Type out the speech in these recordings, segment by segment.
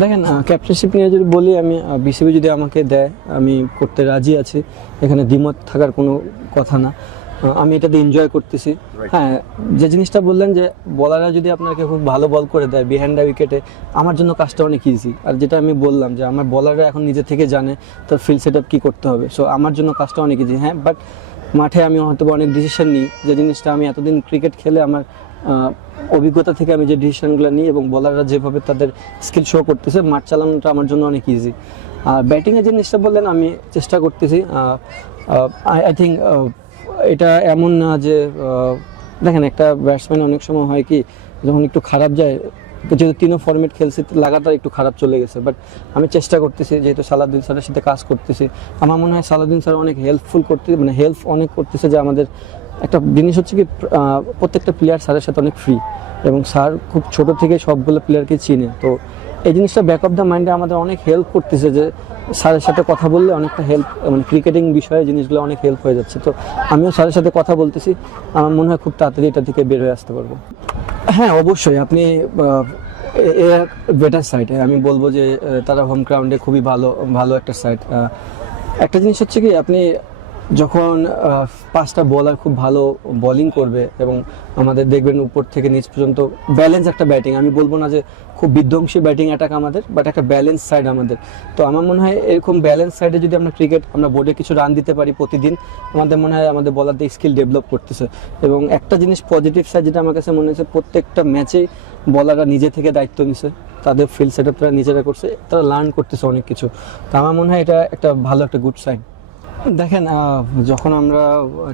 দেখেন ক্যাপ্টেনশিপ নিয়ে যদি বলি আমি বিসিবি যদি আমাকে দেয় আমি করতে রাজি আছি। এখানে দ্বিমত থাকার কোনো কথা না। আমি এটাতে এনজয় করতেছি। হ্যাঁ যে জিনিসটা বললেন যে বলাররা যদি আপনাকে খুব ভালো বল করে দেয় বিহাইন্ড দ্য উইকেটে আমার জন্য কাজটা অনেক ইজি আর যেটা আমি বললাম যে আমার বলাররা এখন নিজে থেকে জানে তার ফিল্ড সেট আপ কী করতে হবে। সো আমার জন্য কাজটা অনেক ইজি হ্যাঁ বাট মাঠে আমি হয়তো অনেক ডিসিশন নিই। যে জিনিসটা আমি এতদিন ক্রিকেট খেলে আমার অভিজ্ঞতা থেকে আমি যে ডিসিশনগুলো নিই এবং বলাররা যেভাবে তাদের স্কিল শো করতেছে, মাঠ চালানোটা আমার জন্য অনেক ইজি আর ব্যাটিংয়ের জিনিসটা বললেন, আমি চেষ্টা করতেছি আই থিঙ্ক এটা এমন না যে দেখেন একটা ব্যাটসম্যান অনেক সময় হয় কি, যখন একটু খারাপ যায়, যেহেতু তিনও ফর্মেট খেলছি, লাগাতার একটু খারাপ চলে গেছে বাট আমি চেষ্টা করতেছি, যেহেতু সালাউদ্দিন স্যারের সাথে কাজ করতেছি, আমার মনে হয় সালাউদ্দিন স্যার অনেক হেল্পফুল করতে মানে হেল্প অনেক করতেছে যে আমাদের একটা জিনিস হচ্ছে কি প্রত্যেকটা প্লেয়ার স্যারের সাথে অনেক ফ্রি এবং স্যার খুব ছোট থেকে সবগুলো প্লেয়ারকে চিনে। তো এই জিনিসটা ব্যাক অফ দ্য মাইন্ডে আমাদের অনেক হেল্প করতেছে যে স্যারের সাথে কথা বললে অনেকটা হেল্প মানে ক্রিকেটিং বিষয়ে জিনিসগুলো অনেক হেল্প হয়ে যাচ্ছে। তো আমিও স্যারের সাথে কথা বলতেছি, আমার মনে হয় খুব তাড়াতাড়ি এটা থেকে বের হয়ে আসতে পারব। হ্যাঁ অবশ্যই আপনি এ বেটার সাইড আমি বলব যে তারা হোম গ্রাউন্ডে খুবই ভালো ভালো একটা সাইট একটা জিনিস হচ্ছে কি, আপনি যখন পাঁচটা বলার খুব ভালো বোলিং করবে এবং আমাদের দেখবেন উপর থেকে নিচ পর্যন্ত ব্যালেন্স একটা ব্যাটিং আমি বলব না যে খুব বিধ্বংসী ব্যাটিং অ্যাটাক আমাদের বাট একটা ব্যালেন্স সাইড আমাদের। তো আমার মনে হয় এরকম ব্যালেন্স সাইডে যদি আমরা ক্রিকেট আমরা বোর্ডে কিছু রান দিতে পারি প্রতিদিন, আমাদের মনে হয় আমাদের বলারদের স্কিল ডেভেলপ করতেছে। এবং একটা জিনিস পজিটিভ সাইড যেটা আমার কাছে মনে হয়েছে, প্রত্যেকটা ম্যাচেই বলাররা নিজে থেকে দায়িত্ব নিছে, তাদের ফিল্ড সেট তারা নিজেরা করছে, তারা লার্ন করতেছে অনেক কিছু। তো আমার মনে হয় এটা একটা ভালো, একটা গুড সাইন দেখেন যখন আমরা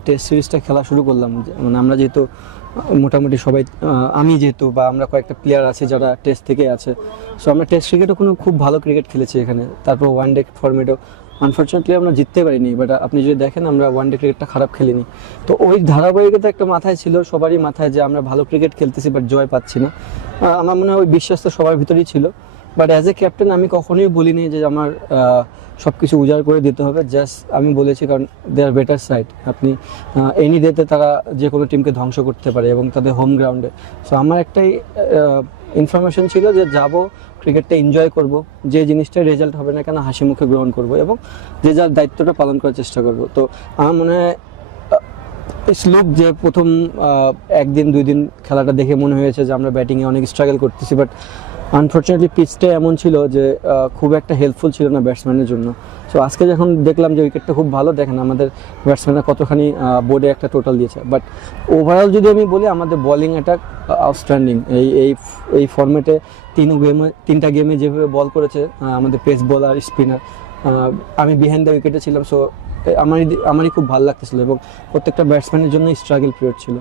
টেস্ট সিরিজটা খেলা শুরু করলাম মানে আমরা যেহেতু, মোটামুটি সবাই আমি যেহেতু বা আমরা কয়েকটা প্লেয়ার আছে যারা টেস্ট থেকে আছে সো আমরা টেস্ট ক্রিকেটও কোনো খুব ভালো ক্রিকেট খেলেছি এখানে। তারপর ওয়ান ডে ফর্মেটও আনফর্চুনেটলি আমরা জিততে পারিনি বাট আপনি যদি দেখেন, আমরা ওয়ান ডে ক্রিকেটটা খারাপ খেলিনি। তো ওই ধারাবাহিকতা একটা মাথায় ছিল, সবারই মাথায় যে আমরা ভালো ক্রিকেট খেলতেছি বাট জয় পাচ্ছি না। আমার মনে হয় ওই বিশ্বাস তো সবার ভিতরেই ছিল। বাট অ্যাজ এ ক্যাপ্টেন আমি কখনোই বলিনি যে আমার সব কিছু উজাড় করে দিতে হবে। জাস্ট আমি বলেছি কারণ দে আর বেটার সাইড আপনি এনি ডেতে তারা যে কোনো টিমকে ধ্বংস করতে পারে এবং তাদের হোম গ্রাউন্ডে সো আমার একটাই ইনফরমেশন ছিল যে যাব ক্রিকেটটা এনজয় করব। যে জিনিসটাই রেজাল্ট হবে না কেন হাসি মুখে গ্রহণ করব এবং যে যার দায়িত্বটা পালন করার চেষ্টা করব। তো আমার মনে হয় স্লোক যে প্রথম একদিন, দুই দিন খেলাটা দেখে মনে হয়েছে যে আমরা ব্যাটিংয়ে অনেক স্ট্রাগল করতেছি। বাট আনফর্চুনেটলি পিচটা এমন ছিল যে খুব একটা হেল্পফুল ছিল না ব্যাটসম্যানের জন্য। সো আজকে যখন দেখলাম যে উইকেটটা খুব ভালো, দেখেন আমাদের ব্যাটসম্যানরা কতখানি বোর্ডে একটা টোটাল দিয়েছে। বাট ওভারঅল যদি আমি বলি, আমাদের বোলিং অ্যাটাক আউটস্ট্যান্ডিং এই এই এই ফর্মেটে তিন গেমে তিনটা গেমে যেভাবে বল করেছে আমাদের পেস বলার স্পিনার আমি বিহাইন্ড দ্য উইকেটে ছিলাম। সো আমারই আমারই খুব ভালো লাগতেছিল এবং প্রত্যেকটা ব্যাটসম্যানের জন্য স্ট্রাগল পিরিয়ড ছিল।